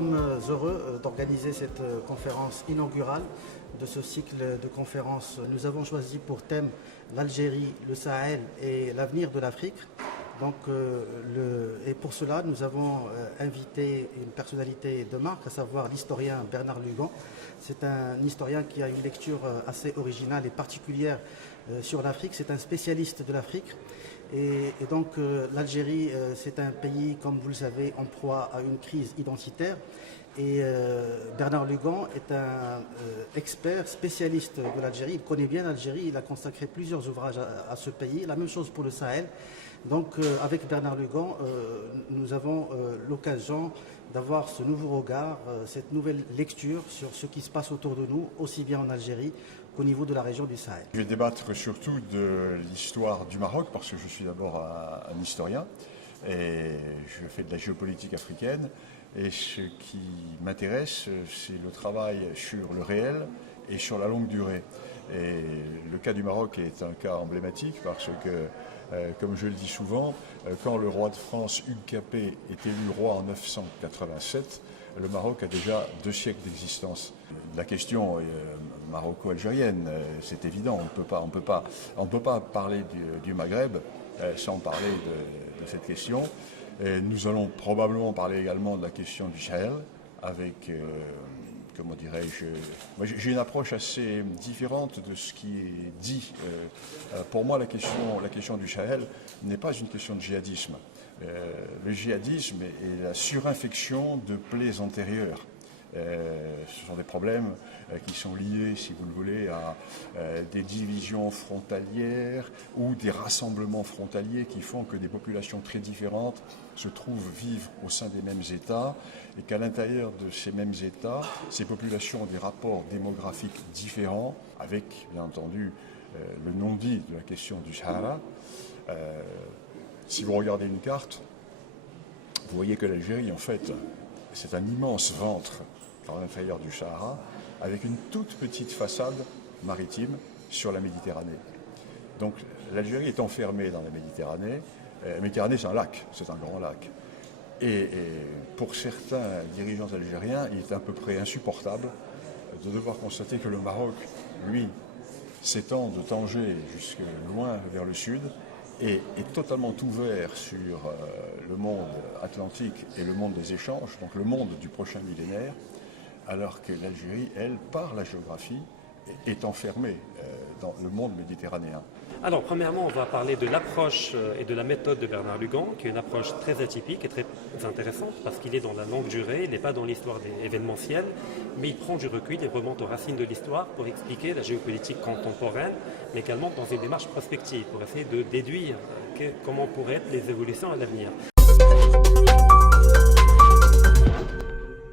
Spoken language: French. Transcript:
sommes heureux d'organiser cette conférence inaugurale de ce cycle de conférences. Nous avons choisi pour thème l'Algérie, le Sahel et l'avenir de l'Afrique. Donc, et pour cela, nous avons invité une personnalité de marque, à savoir l'historien Bernard Lugan. C'est un historien qui a une lecture assez originale et particulière sur l'Afrique. C'est un spécialiste de l'Afrique. Et donc l'Algérie, c'est un pays, comme vous le savez, en proie à une crise identitaire. Et Bernard Lugan est un expert, spécialiste de l'Algérie. Il connaît bien l'Algérie, il a consacré plusieurs ouvrages à ce pays. La même chose pour le Sahel. Donc avec Bernard Lugan, nous avons l'occasion d'avoir ce nouveau regard, cette nouvelle lecture sur ce qui se passe autour de nous, aussi bien en Algérie qu'au niveau de la région du Sahel. Je vais débattre surtout de l'histoire du Maroc, parce que je suis d'abord un historien et je fais de la géopolitique africaine. Et ce qui m'intéresse, c'est le travail sur le réel et sur la longue durée. Et le cas du Maroc est un cas emblématique parce que, comme je le dis souvent, quand le roi de France, Hugues Capet, est élu roi en 987, le Maroc a déjà 2 siècles d'existence. La question maroco-algérienne, c'est évident, on ne peut pas parler du Maghreb sans parler de cette question. Nous allons probablement parler également de la question du Sahel, avec, comment dirais-je, j'ai une approche assez différente de ce qui est dit. Pour moi, la question du Sahel n'est pas une question de djihadisme. Le djihadisme est la surinfection de plaies antérieures. Ce sont des problèmes qui sont liés, si vous le voulez, à des divisions frontalières ou des rassemblements frontaliers qui font que des populations très différentes se trouvent vivre au sein des mêmes États et qu'à l'intérieur de ces mêmes États, ces populations ont des rapports démographiques différents avec, bien entendu, le non-dit de la question du Sahara. Si vous regardez une carte, vous voyez que l'Algérie, en fait, c'est un immense ventre à l'intérieur du Sahara, avec une toute petite façade maritime sur la Méditerranée. Donc l'Algérie est enfermée dans la Méditerranée. La Méditerranée, c'est un lac, c'est un grand lac. Et pour certains dirigeants algériens, il est à peu près insupportable de devoir constater que le Maroc, lui, s'étend de Tanger jusque loin vers le sud, et est totalement ouvert sur le monde atlantique et le monde des échanges, donc le monde du prochain millénaire, alors que l'Algérie, elle, par la géographie, est enfermée dans le monde méditerranéen. Alors, premièrement, on va parler de l'approche et de la méthode de Bernard Lugan, qui est une approche très atypique et très intéressante, parce qu'il est dans la longue durée, il n'est pas dans l'histoire événementielle, mais il prend du recul, il remonte aux racines de l'histoire pour expliquer la géopolitique contemporaine, mais également dans une démarche prospective, pour essayer de déduire comment pourraient être les évolutions à l'avenir.